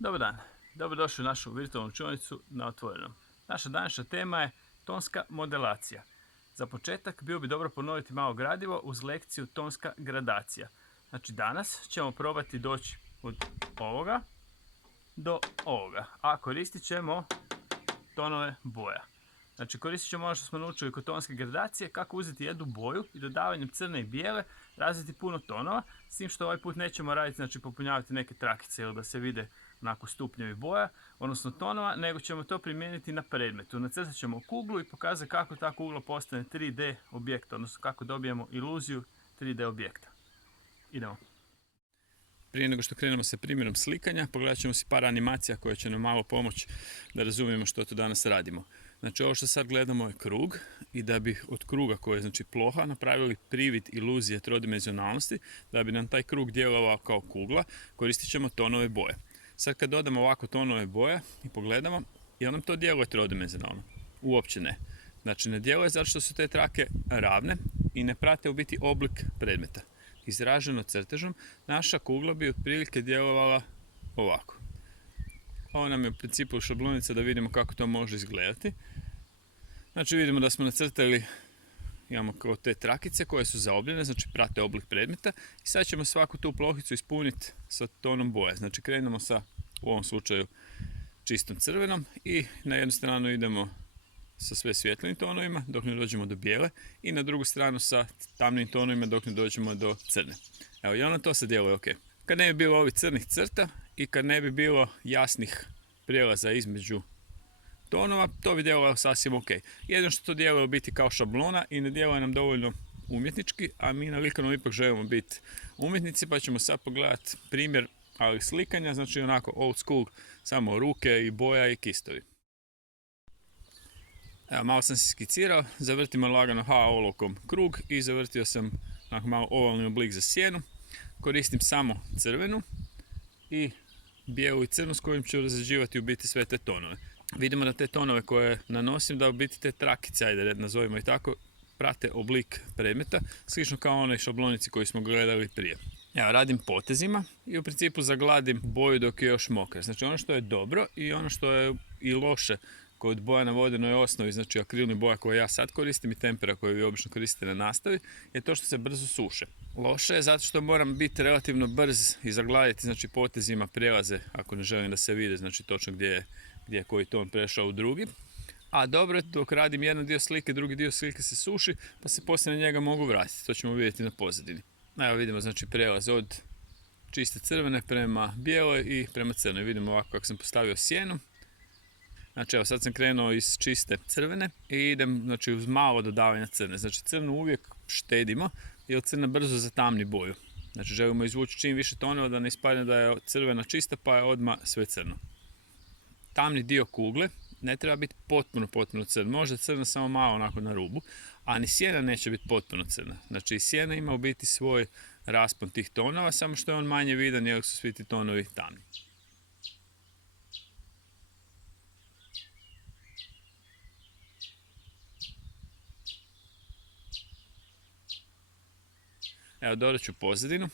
Dobar dan, dobrodošli u našu virtualnu učionicu na otvorenom. Naša današnja tema je tonska modelacija. Za početak bio bi dobro ponoviti malo gradivo uz lekciju tonska gradacija. Znači danas ćemo probati doći od ovoga do ovoga, a koristit ćemo tonove boja. Znači koristit ćemo ono što smo naučili kod tonske gradacije, kako uzeti jednu boju i dodavanjem crne i bijele razviti puno tonova, s tim što ovaj put nećemo raditi, znači popunjavati neke trakice ili da se vide onako stupnjevi boja, odnosno tonova, nego ćemo to primijeniti na predmetu. Nacrtat ćemo kuglu i pokazati kako ta kugla postane 3D objekt, odnosno kako dobijemo iluziju 3D objekta. Idemo. Prije nego što krenemo sa primjerom slikanja, pogledat ćemo si par animacija koje će nam malo pomoći da razumijemo što tu danas radimo. Znači ovo što sad gledamo je krug i da bi od kruga koji je znači ploha napravili privid iluzije trodimenzionalnosti, da bi nam taj krug djelovao kao kugla, koristit ćemo tonove boje. Sad kad dodamo ovako tonove boje i pogledamo, jel nam to djeluje trodimenzionalno? Uopće ne. Znači ne djeluje zato što su te trake ravne i ne prate u biti oblik predmeta. Izraženo crtežom, naša kugla bi otprilike djelovala ovako. Ovo nam je u principu šablonica da vidimo kako to može izgledati. Znači vidimo da smo nacrtali, imamo kao te trakice koje su zaobljene, znači prate oblik predmeta i sad ćemo svaku tu plohicu ispuniti sa tonom boje. Znači krenemo sa, u ovom slučaju, čistom crvenom i na jednu stranu idemo sa sve svjetlim tonovima dok ne dođemo do bijele i na drugu stranu sa tamnim tonovima dok ne dođemo do crne. Evo i ono to se djeluje ok. Kad ne bi bilo ovih crnih crta i kad ne bi bilo jasnih prijelaza između tonova, to bi djelovalo sasvim ok. Jedino što to djeluje biti kao šablona i ne djeluje nam dovoljno umjetnički, a mi na likovnom ipak želimo biti umjetnici, pa ćemo sad pogledati primjer, ali slikanja, znači onako old school, samo ruke i boja i kistovi. Evo, malo sam se skicirao, zavrtimo lagano H olovkom krug i zavrtio sam malo ovalni oblik za sjenu. Koristim samo crvenu i bijelu i crnu s kojim ću razređivati u biti sve te tonove. Vidimo da te tonove koje nanosim, da u biti te trakice, ajde nazovimo i tako, prate oblik predmeta, slično kao onoj šablonici koju smo gledali prije. Ja radim potezima i u principu zagladim boju dok je još mokra. Znači ono što je dobro i ono što je i loše kod boja na vodenoj osnovi, znači akrilni boja koje ja sad koristim i tempera koje vi obično koristite na nastavi, je to što se brzo suše. Loše je zato što moram biti relativno brz i zagladiti, znači potezima prijelaze ako ne želim da se vide, znači točno gdje je koji ton prešao u drugi. A dobro je dok radim jedan dio slike, drugi dio slike se suši, pa se poslije na njega mogu vratiti. To ćemo vidjeti na pozadini. Evo vidimo znači prijelaz od čiste crvene prema bijeloj i prema crnoj. Vidimo ovako kako sam postavio sjenu. Znači evo sad sam krenuo iz čiste crvene i idem znači uz malo dodavanja crne. Znači crnu uvijek štedimo jer crna brzo zatamni boju. Znači želimo izvući čim više tonova da ne ispadne da je crvena čista pa je odmah sve crno. Tamni dio kugle ne treba biti potpuno crn, možda crna samo malo onako na rubu, a ni sjena neće biti potpuno crna. Znači sjena ima u biti svoj raspon tih tonova, samo što je on manje vidan jer su svi ti tonovi tamni. Evo dodat ću pozadinu.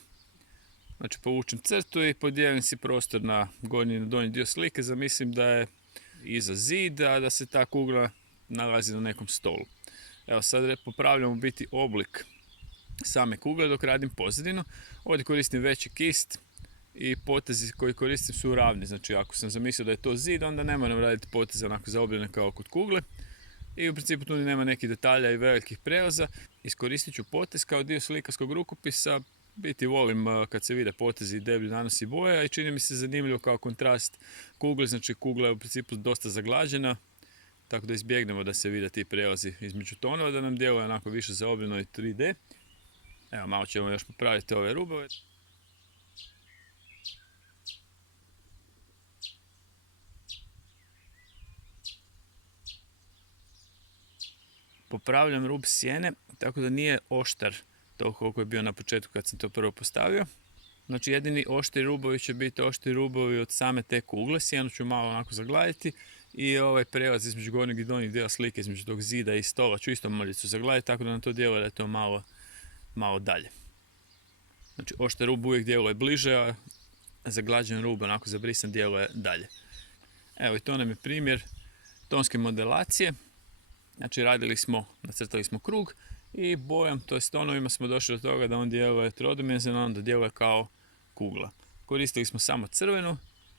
Znači povučem crtu i podijelim si prostor na gornji i na donji dio slike, zamislim da je iza zida, da se ta kugla nalazi na nekom stolu. Evo sad popravljam u biti oblik same kugle dok radim pozadinu. Ovdje koristim veći kist i potezi koji koristim su ravni. Znači ako sam zamislio da je to zid, onda ne moram raditi poteze onako zaobljene kao kod kugle. I u principu tu nema nekih detalja i velikih prelaza. Iskoristit ću potez kao dio slikarskog rukopisa. Biti volim kad se vide potezi i deblji nanosi boja i čini mi se zanimljivo kao kontrast kugle, znači kugla je u principu dosta zaglađena, tako da izbjegnemo da se vide ti prelazi između tonova, da nam djeluje onako više zaobljeno i 3D. Evo malo ćemo još popraviti ove rubove. Popravljam rub sjene tako da nije oštar toliko koliko je bio na početku kad sam to prvo postavio. Znači jedini oštri rubovi će biti oštri rubovi od same te kugle, sjenu ću malo onako zagladiti i ovaj prelaz između gornjeg i donjeg dijela slike, između tog zida i stola ću isto mrljicu zagladiti, tako da nam to djeluje da je to malo dalje. Znači oštar rub uvijek djeluje bliže, a zaglađen rub, onako zabrisan, djeluje dalje. Evo i to nam je primjer tonske modelacije. Znači nacrtali smo krug i bojom, to jest tonovima smo došli do toga da on djeluje trodimenzionalno, onda djeluje kao kugla. Koristili smo samo crvenu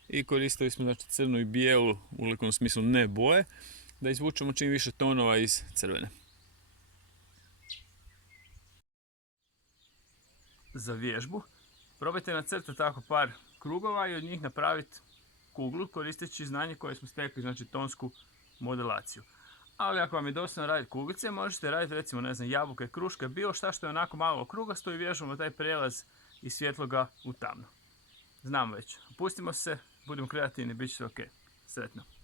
i koristili smo znači crnu i bijelu u likovnom smislu, ne boje, da izvučemo čim više tonova iz crvene. Za vježbu probajte nacrtati tako par krugova i od njih napraviti kuglu koristeći znanje koje smo stekli, znači tonsku modelaciju. Ali ako vam je dosadno raditi kuglice, možete raditi recimo, ne znam, jabuke, kruške, bilo šta što je onako malo okrugasto i vježbamo taj prijelaz iz svjetloga u tamno. Znamo već. Opustimo se, budemo kreativni, bit će sve ok. Sretno.